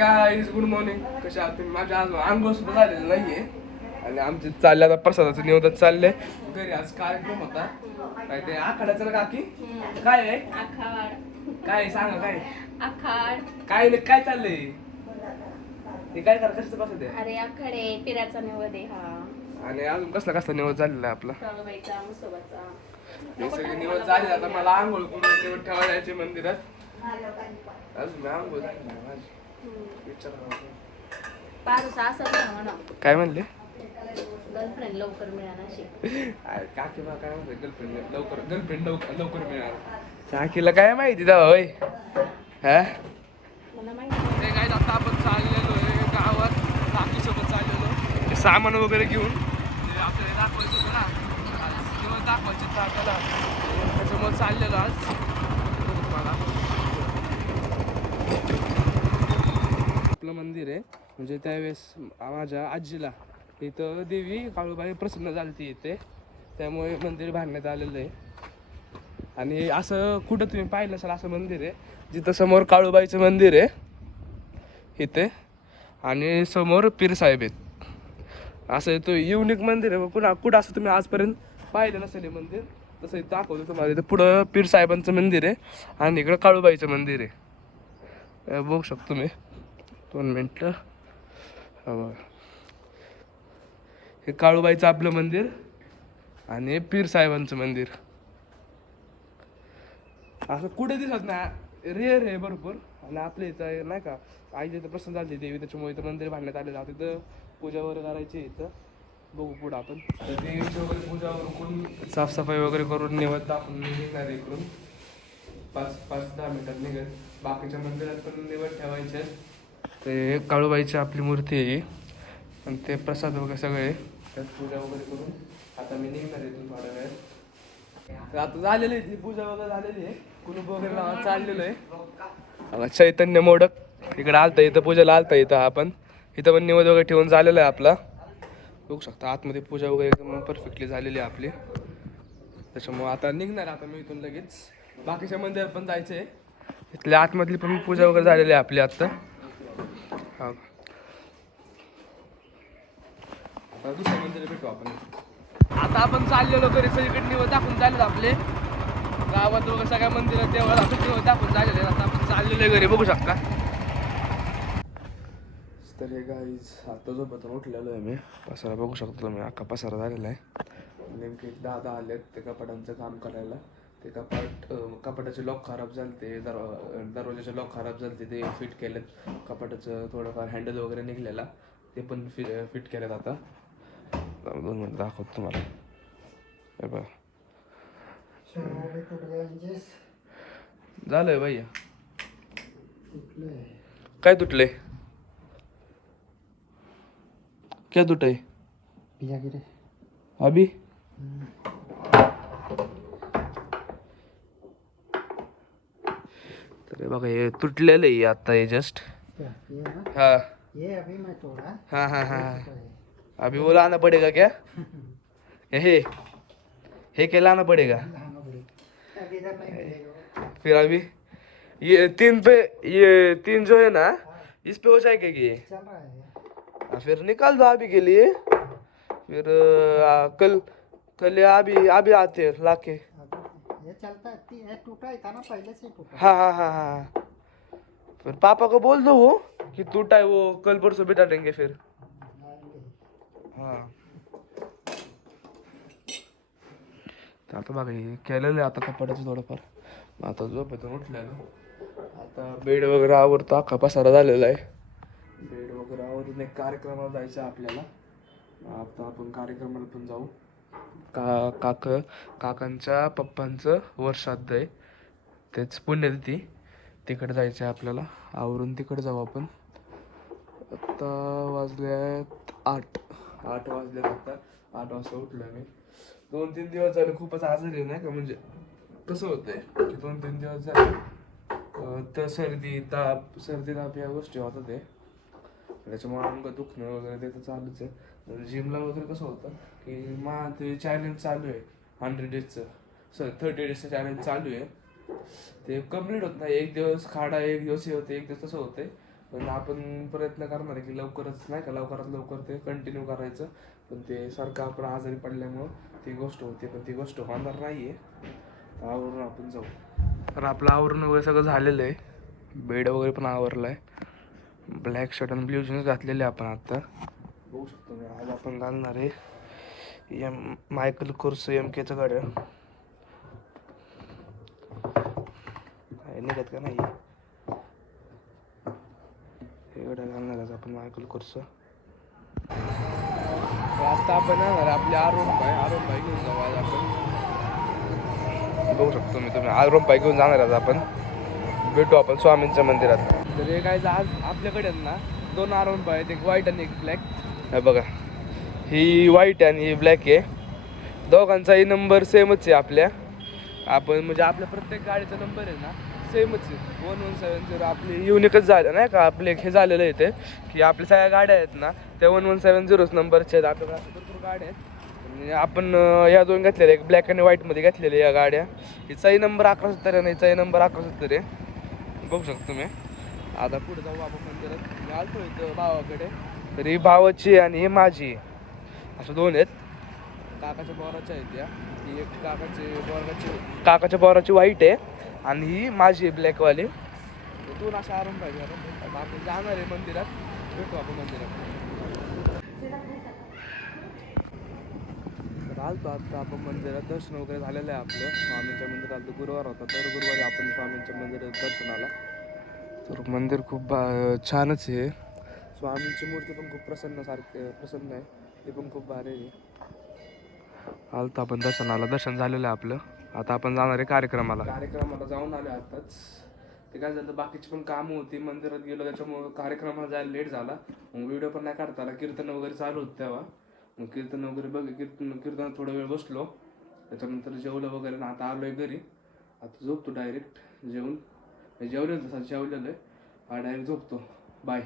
Guys good morning. कशा आहात तुम्ही? माझ्या आज अंघोळ सुद्धा झालेलं नाहीये आणि आमचे चालले आता प्रसादाचं निवेदन चाललंय. घरी आज कार्यक्रम होता. काय ते आखाड्याचं ना काकी? काय आहे? आखाड. काय सांगा काय? आखाड. काय नाही काय चाललंय? हे काय करा कशाचं प्रसाद आहे? अरे आखाडे पिराचा निवद आहे हा. आणि अजून कसला कसला निवेदन झालेला आहे आपला? काळूबाईचा मुसोबाचा. हे सगळे निवेदन झाले. आता मला आंघोळ करून निवेदन ठेवायला जायचे मंदिरात. अजून आंघोळ झाली नाही माझी. पारूसा असं नाही म्हणा. काय म्हणले? गर्लफ्रेंड लवकर मिळाला काकी बा काय म्हणते गर्लफ्रेंड लवकर मिळाला. काकीला काय माहिती तेव्हा होय? हा मला माहिती. ते काय आता आपण चाललेलो आहे गावात काकीसोबत चाललेलो. सामान वगैरे घेऊन आपल्याला दाखवायचं होतं ना. आज दाखवायचं होतं आपल्याला. त्याच्यामुळे चाललेलो आज तुम्हाला. आपलं मंदिर आहे म्हणजे त्यावेळेस माझ्या आजीला इथं देवी काळूबाई प्रसन्न झाली ती इथे, त्यामुळे मंदिर बांधण्यात आलेलं आहे. आणि असं कुठं तुम्ही पाहिलं असेल असं मंदिर आहे जिथं समोर काळूबाईचं मंदिर आहे इथे आणि समोर पीर साहेब आहेत. असं तो युनिक मंदिर आहे. कुठं असं तुम्ही आजपर्यंत पाहिलं नसेल हे मंदिर, तसं इथं दाखवतो तुम्हाला. इथं पुढं पीर साहेबांचं मंदिर आहे आणि इकडं काळूबाईचं मंदिर आहे. बघू शकतो तुम्ही. 2 मिनटं. हे काळूबाईचं आपलं मंदिर आणि पीर साहेबांचं मंदिर. असं कुठे दिसत नाही, रेअर आहे भरपूर. आणि आपल्या इथं नाही का आई इथं प्रसन्न झाली देवी, त्याच्यामुळे इथं मंदिर बांधण्यात आलेलं आहे. तिथं पूजा वगैरे करायची इथं. बघू पुढं आपण देवीची वगैरे पूजा करून साफसफाई वगैरे करून निवड दाखवून निघणार इकडून 5-10 मिनिटात निघत. बाकीच्या मंदिरात पण निवड ठेवायचे. ते काळूबाईची आपली मूर्ती आहे ही आणि ते प्रसाद वगैरे सगळे त्यात पूजा वगैरे करून आता मी निघणार इथून थोड्या वेळात. आता झालेली आहे ती पूजा वगैरे झालेली आहे. कुलूप वगैरे लावून चाललेलं आहे. चैतन्य मोडक इकडे आलता, इथं पूजेला आलता. इथं आपण इथं पण निवेद वगैरे ठेवून झालेला आहे आपला. बघू शकता आतमध्ये पूजा वगैरे एकदम परफेक्टली झालेली आहे आपली. त्याच्यामुळे आता निघणार आता मी इथून लगेच. बाकीच्या मंदिरात पण जायचं आहे. इथल्या आतमधली पण पूजा वगैरे झालेली आहे आपली आत्ता. हा आता दुसऱ्या मंदिरात भेटू आपण. आता आपण चाललेलो घरी सगळीकडे निवड दाखवून झालेलं आपले गावात वगैरे सगळ्या मंदिरात देवाला आपण निवड दाखवून झालेले. आता आपण चाललेलो आहे घरी, बघू शकता. तर हे गाईज आता झोपेतून उठलेलो आहे मी. पसारा बघू शकतो तुम्ही, अख्खा पसारा झालेला आहे. नेमके दादा आलेत ते कपाटांचं काम करायला. ते कपाटाचे लॉक खराब झाले, ते दरवाजाचे लॉक खराब झाले, ते फिट केलेत. कपाटाचं थोडंफार हँडल वगैरे निघलेला, ते पण फिट केलेत. आता 2 मिनिट दाखवतो तुम्हाला. हे बघा झालंय भैया. काय तुटलंय? क्या टूटा है अभी? तर बघा हे तुटलेलं आहे आता, हे जस्ट. हाँ ये अभी मैं तोड़ा. हाँ हाँ हाँ. अभी वो लाना पड़ेगा क्या? हे क्या लाना पड़ेगा? अभी इधर नहीं मिलेगा. फिर अभी ये 3 जो है ना, इस पे हो जाएगा ये? चल रहा है. फिर निकाल दो अभी के लिए. फिर कल या अभी आते हैं लाके. ये चलता है. ये टूटा ही था ना, पहले से टूटा. हाँ हाँ हाँ हाँ. फिर पापा को बोल दो वो कि टूटा है, वो कल परसों बिठा देंगे फिर. हाँ तर आता बघा हे केलेलं आहे आता कपाटाचं थोडंफार. आता झोपेतून उठलेलो. आता बेड वगैरे आवरतो, अख्खा पसारा झालेला आहे. बेड वगैरे आवरून एक कार्यक्रमाला जायचं आपल्याला. आता आपण कार्यक्रमाला पण जाऊ. काकांच्या पप्पांचं वर्षाद्ध आहे, तेच पुण्यतिथी. तिकडे जायचं आहे आपल्याला. आवरून तिकडे जाऊ आपण. आता वाजल्यात 8 वाजल्यात. आता 8 वाजता उठलो मी. 2-3 दिवस झाले खूपच आजारी नाही का. म्हणजे कसं होतंय की 2-3 दिवस झाले तर सर्दी ताप या गोष्टी होतात ते. त्याच्यामुळे अंग दुखणं वगैरे ते तर चालूच आहे. जिमला वगैरे कसं होतं की ते चॅलेंज चालू आहे 100 डेजचं. 30 डेजचं चॅलेंज चालू आहे. ते कम्प्लीट होत नाही. एक दिवस खाडा, एक दिवस हे होते, एक दिवस तसं होते. पण आपण प्रयत्न करणार आहे की लवकरच नाही का लवकरात लवकर ते कंटिन्यू करायचं. पण ते सारखं आपण आजारी पडल्यामुळं ती गोष्ट होते, पण ती गोष्ट होणार नाही आहे. आवरून आपण जाऊ. तर आपलं आवरून वगैरे सगळं झालेलं आहे. बेड वगैरे पण आवरला आहे. ब्लॅक शर्ट आणि ब्ल्यू जीन्स घातलेले आपण आता बघू शकतो मी. आज आपण घालणार आहे मायकल कोर्स MKचं गाड्या निघत का नाही हे गाड्या घालणार आहे आपण मायकल कोर्स. आता आपण येणार आपले अरुण भाई घेऊन जाऊ. आज आपण बघू शकतो मी तुम्ही अरुण भाई घेऊन जाणार आहेत. आपण भेटू आपण स्वामींच्या मंदिरात. तर हे काय आज आपल्याकडे आहेत ना 2 अरुण भाई आहेत, एक व्हाईट आणि एक ब्लॅक. हे बघा ही व्हाईट आणि ही ब्लॅक आहे. दोघांचाही नंबर सेमच आहे आपल्या. आपण म्हणजे आपल्या प्रत्येक गाडीचा नंबर आहे ना सेमच आहे 1170. आपली युनिकच झालं नाही का. आपले हे झालेलं आहे ते की आपल्या सगळ्या गाड्या आहेत ना त्या 1170 नंबरचे आहेत. आपल्याकडे अशा भरपूर गाड्या आहेत. आणि आपण या 2 घेतलेल्या एक ब्लॅक आणि व्हाईटमध्ये घेतलेल्या या गाड्या. हिचाही नंबर 1170 आहे आणि हिचाही नंबर 1170 आहे. बघू शकतो मी. आता पुढे जाऊ आपण मंदिरात. मी आलतो इथं भावाकडे. तर ही भावाची आणि ही माझी असं 2 आहेत. काकाच्या बोराच्या आहेत त्या. ही एक काकाच्या बोराची व्हाईट आहे आणि ही माझी आहे ब्लॅकवाली. 2 अशा आराम पाहिजे. आता आपण जाणार आहे मंदिरात. भेटू आपण मंदिरात. तर आलतो आता आपण मंदिरात. दर्शन वगैरे झालेलं आहे आपलं स्वामींच्या मंदिरात. आलतो गुरुवार होता तर गुरुवारी आपण स्वामींच्या मंदिरात दर्शनाला. तर मंदिर खूप छानच आहे. स्वामींची मूर्ती पण खूप प्रसन्न आहे. ते पण खूप भारी आहे. आलतो आपण दर्शनाला. दर्शन झालेलं आहे आपलं. आता आपण जाणार आहे कार्यक्रमाला जाऊन आलो आताच. ते काय झालं बाकीची पण कामं होती मंदिरात गेलो त्याच्यामुळं कार्यक्रमाला जायला लेट झाला. मग व्हिडिओ पण नाही काढता आला. कीर्तन वगैरे चालू होतं तेव्हा. मग कीर्तन वगैरे कीर्तनात थोडा वेळ बसलो. त्याच्यानंतर जेवलं वगैरे ना आता आलो आहे घरी. आता झोपतो डायरेक्ट जेवून. जेवलेलं आहे. डायरेक्ट झोपतो. बाय.